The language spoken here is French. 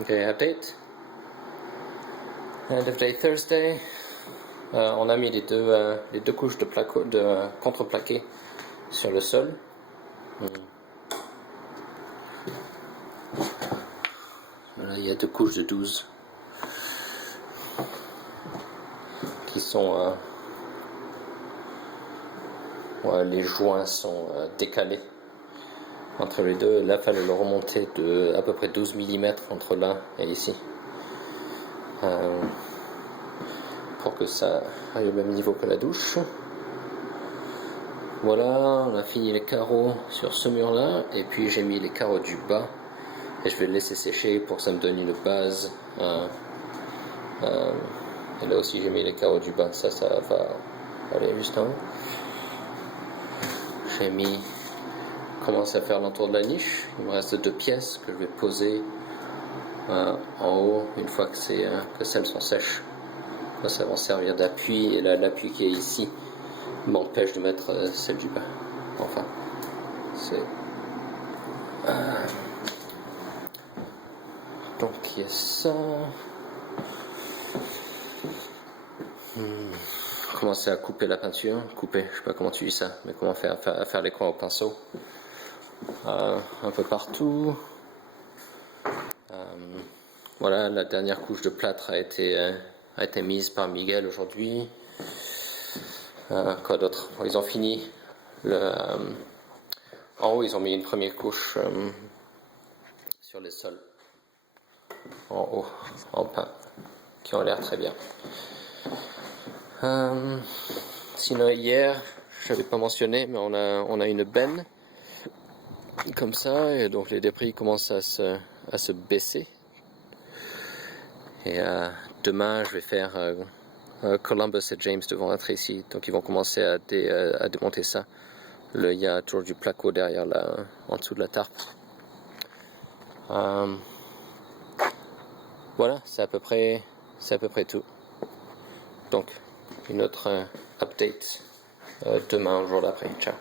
Okay, update. End of day Thursday. On a mis les deux couches de contreplaqué sur le sol. Voilà, il y a deux couches de 12 qui sont... les joints sont décalés entre les deux. Là, il fallait le remonter de à peu près 12 mm entre là et ici. Pour que ça aille au même niveau que la douche. Voilà, on a fini les carreaux sur ce mur là, et puis j'ai mis les carreaux du bas, et je vais le laisser sécher pour que ça me donne une base. Et là aussi j'ai mis les carreaux du bas, ça va aller juste en haut. J'ai commencé à faire l'entour de la niche, il me reste 2 pièces que je vais poser en haut une fois que celles sont sèches. Ça va servir d'appui, et là l'appui qui est ici m'empêche de mettre celle du bas. Enfin, c'est... Donc il y a ça. Commencer à couper la peinture. Couper, je sais pas comment tu dis ça, mais comment faire les coins au pinceau. Un peu partout. Voilà, la dernière couche de plâtre a été mise par Miguel aujourd'hui. Quoi d'autre? Ils ont fini en haut, ils ont mis une première couche sur les sols en haut, en peint, qui ont l'air très bien. Sinon hier, je n'avais pas mentionné, mais on a une benne comme ça, et donc les débris commencent à se baisser. Et demain, je vais faire Columbus et James devront être ici, donc ils vont commencer à démonter ça. Il y a toujours du placo derrière là, en dessous de la tarpe. Voilà, c'est à peu près tout. Donc, une autre update demain, au jour d'après. Ciao.